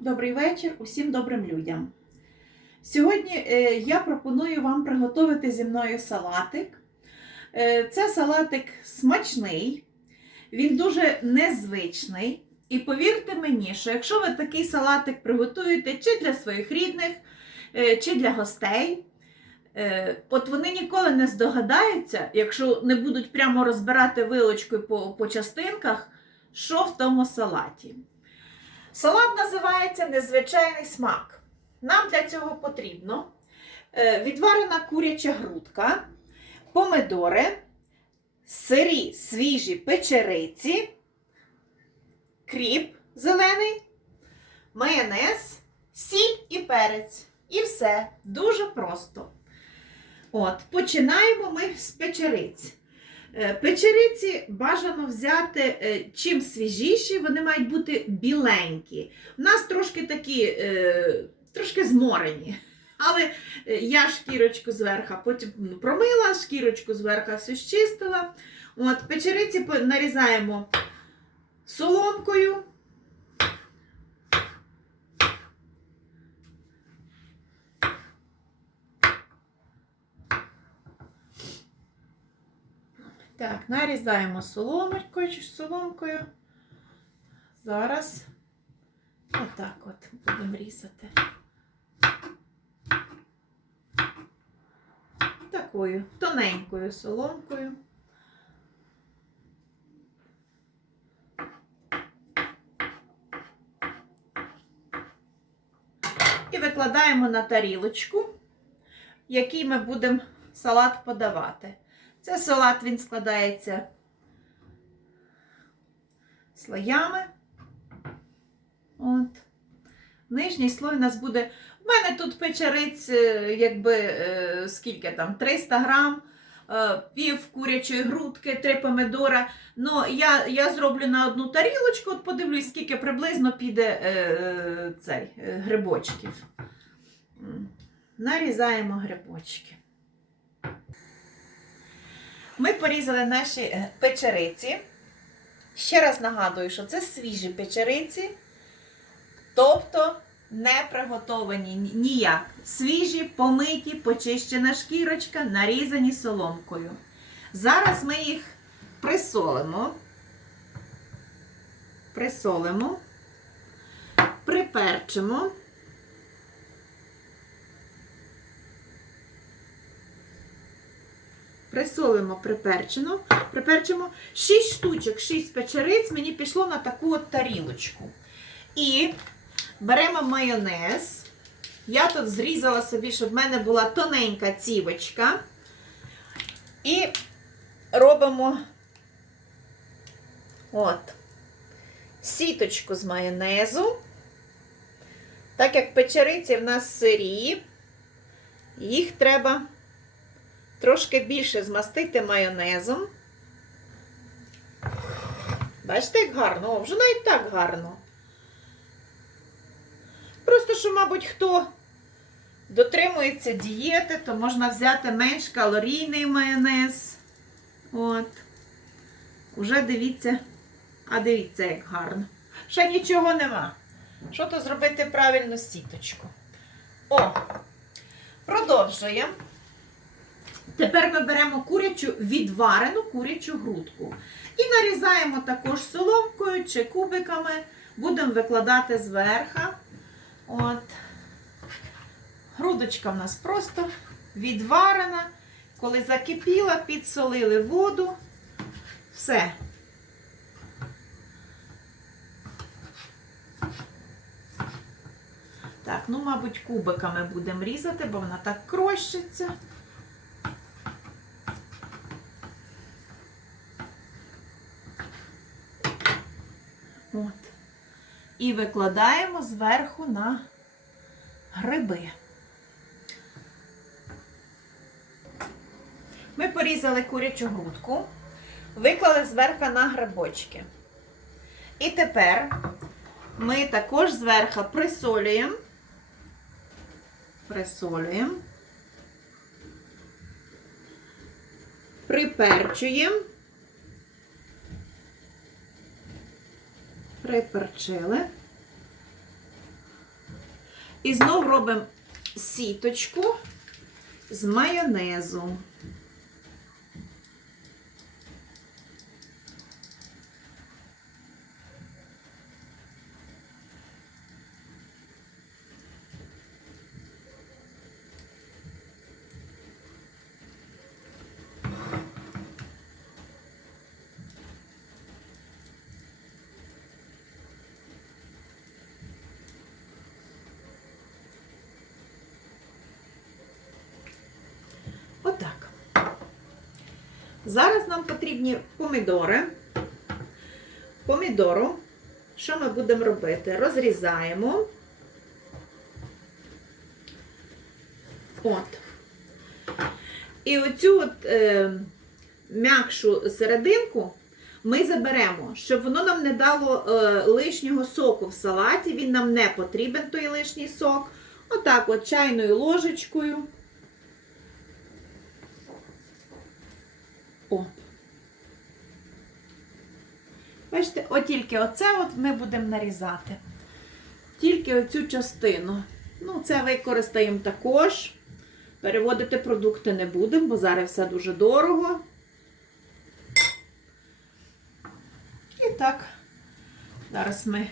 Добрий вечір усім добрим людям. Сьогодні е, я пропоную вам приготувати зі мною салатик. Е, це салатик смачний, він дуже незвичний. І повірте мені, що якщо ви такий салатик приготуєте чи для своїх рідних, е, чи для гостей, от вони ніколи не здогадаються, якщо не будуть прямо розбирати вилочкою по, по частинках, що в тому салаті. Салат називається Незвичайний смак. Нам для цього потрібно е, відварена куряча грудка, помидори, сирі свіжі печериці, кріп зелений, майонез, сіль і перець. І все. Дуже просто. От, починаємо ми з печериць. Е, Печериці бажано взяти е, чим свіжіші, вони мають бути біленькі. У нас трошки такі, е, трошки зморені. Але я шкірочку зверху, потім ну, промила, шкірочку зверху все щистила. От, печериці нарізаємо соломкою. Так, нарізаємо соломочкою чи соломкою. Зараз отак от будемо різати. Такою тоненькою соломкою. І викладаємо на тарілочку, в якій ми будемо салат подавати. Це салат він складається слоями. От. Нижній слой у нас буде. У мене тут печериць, е, якби е, скільки там, 300 грам, е, пів курячої грудки, три помидора. Ну, я, я зроблю на одну тарілочку, от подивлюсь, скільки приблизно піде е, цей, грибочків. Нарізаємо грибочки. Ми порізали наші е, печериці. Ще раз нагадую, що це свіжі печериці, тобто не приготовані ніяк. Свіжі, помиті, почищена шкірочка, нарізані соломкою. Зараз ми їх присолимо, присолимо, приперчимо. Присолимо приперчено. Приперчимо 6 штучок, 6 печериць мені пішло на таку от тарілочку. І беремо майонез. Я тут зрізала собі, щоб в мене була тоненька цівочка. І робимо от сіточку з майонезу. Так як печериці в нас сирі, їх треба трошки більше змастити майонезом. Бачите, як гарно? О, вже навіть так гарно. Просто, що, мабуть, хто дотримується дієти, то можна взяти менш калорійний майонез. От. Уже дивіться, а дивіться, як гарно. Ще нічого нема. Що то зробити правильну сіточку? О, продовжуємо. Тепер ми беремо курячу відварену курячу грудку. І нарізаємо також соломкою чи кубиками. Будемо викладати зверху. От. Грудочка в нас просто відварена. Коли закипіла, підсолили воду. Все. Так, ну, мабуть, кубиками будемо різати, бо вона так крощиться. От. І викладаємо зверху на гриби. Ми порізали курячу грудку, виклали зверху на грибочки. І тепер ми також зверху присолюємо, присолюємо, приперчуємо. приперчили. І знов робимо сіточку з майонезу. Зараз нам потрібні помідори. Помідору. Що ми будемо робити? Розрізаємо. От. І оцю от, е, м'якшу серединку ми заберемо, щоб воно нам не дало е, лишнього соку в салаті. Він нам не потрібен, той лишній сок. Отак, от чайною ложечкою. О. Бачите, от тільки оце от ми будемо нарізати. Тільки оцю частину. Ну, це використаємо також. Переводити продукти не будемо, бо зараз все дуже дорого. І так, зараз ми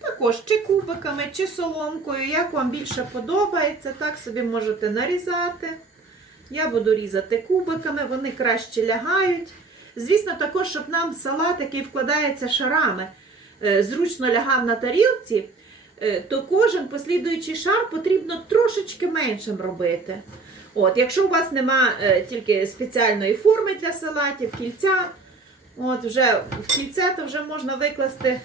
також чи кубиками, чи соломкою, як вам більше подобається, так собі можете нарізати. Я буду різати кубиками, вони краще лягають. Звісно, також, щоб нам салат, який вкладається шарами, е, зручно лягав на тарілці, е, то кожен послідуючий шар потрібно трошечки меншим робити. От, Якщо у вас нема е, тільки спеціальної форми для салатів, кільця, от вже в кільце то вже можна викласти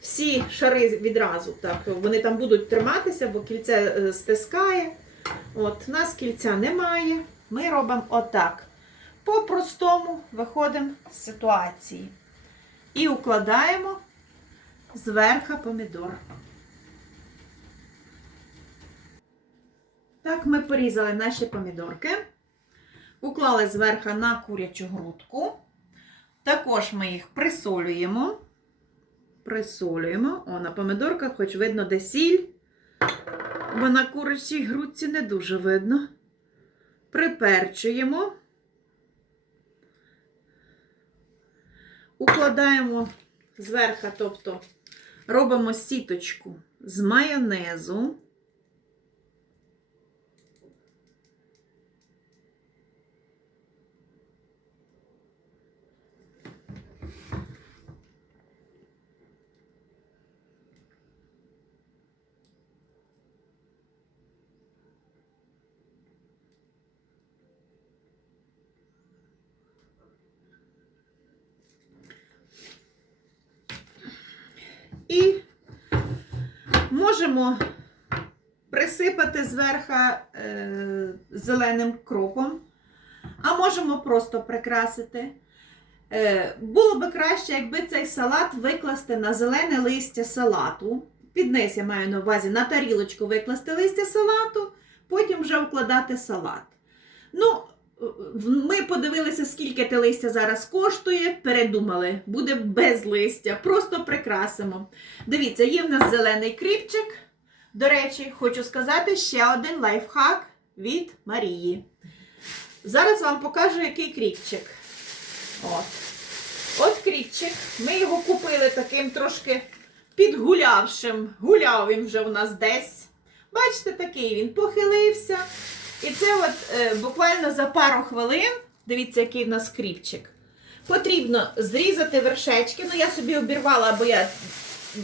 всі шари відразу. Так, Вони там будуть триматися, бо кільце стискає. От, у нас кільця немає. Ми робимо отак. По-простому виходимо з ситуації. І укладаємо зверху помідор. Так, ми порізали наші помідорки. Уклали зверху на курячу грудку. Також ми їх присолюємо. Присолюємо. О, на помідорках, хоч видно, де сіль бо на курячій грудці не дуже видно. Приперчуємо, укладаємо зверху, тобто робимо сіточку з майонезу. І можемо присипати зверху е, зеленим кропом, а можемо просто прикрасити. Е, було би краще, якби цей салат викласти на зелене листя салату. Під низ я маю на увазі на тарілочку викласти листя салату, потім вже вкладати салат. Ну, ми подивилися, скільки те листя зараз коштує, передумали, буде без листя, просто прикрасимо. Дивіться, є в нас зелений кріпчик. До речі, хочу сказати ще один лайфхак від Марії. Зараз вам покажу, який кріпчик. От. От кріпчик. Ми його купили таким трошки підгулявшим. Гуляв він вже у нас десь. Бачите, такий він похилився. І це от е, буквально за пару хвилин, дивіться, який в нас кріпчик. Потрібно зрізати вершечки. Ну, я собі обірвала, бо я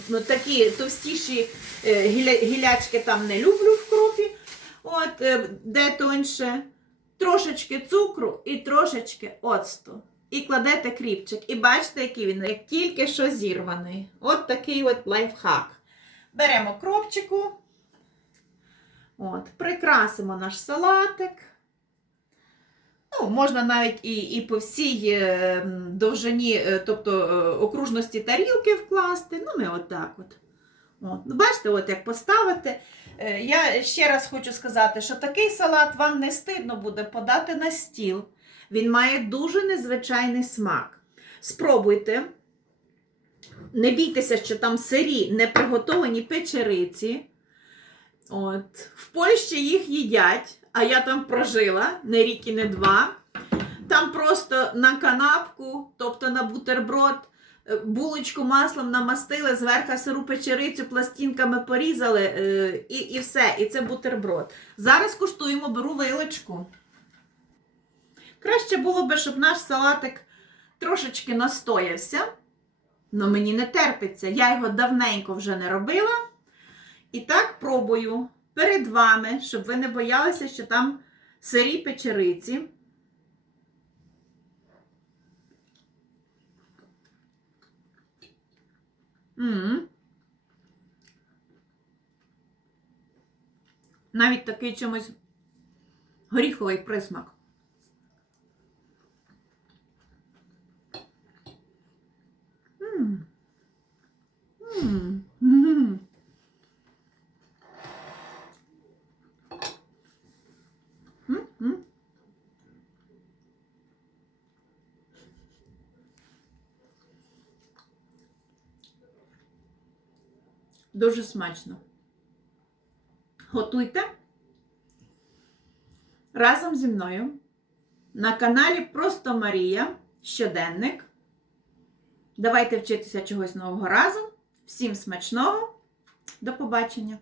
ну, такі товстіші е, гіля, гілячки там не люблю в кропі. От, е, де тоньше. Трошечки цукру і трошечки оцту. І кладете кріпчик. І бачите, який він, як тільки що зірваний. От такий от лайфхак. Беремо кропчику. От, прикрасимо наш салатик. Ну, можна навіть і, і по всій е, довжині, е, тобто е, окружності тарілки вкласти. Ну, ми отак от. От. Ну, Бачите, от як поставити. Я ще раз хочу сказати, що такий салат вам не стидно буде подати на стіл. Він має дуже незвичайний смак. Спробуйте. Не бійтеся, що там сирі не приготовані печериці. От. В Польщі їх їдять, а я там прожила не рік і не два. Там просто на канапку, тобто на бутерброд, е, булочку маслом намастили, зверху сиру печерицю пластинками порізали е, і, і все. І це бутерброд. Зараз куштуємо, беру вилочку. Краще було би, щоб наш салатик трошечки настоявся. але мені не терпиться. Я його давненько вже не робила. І так пробую перед вами, щоб ви не боялися, що там сирі печериці. м Навіть такий чимось горіховий присмак. М. М. М. М, м. Дуже смачно. Готуйте разом зі мною на каналі Просто Марія щоденник. Давайте вчитися чогось нового разом. Всім смачного. До побачення!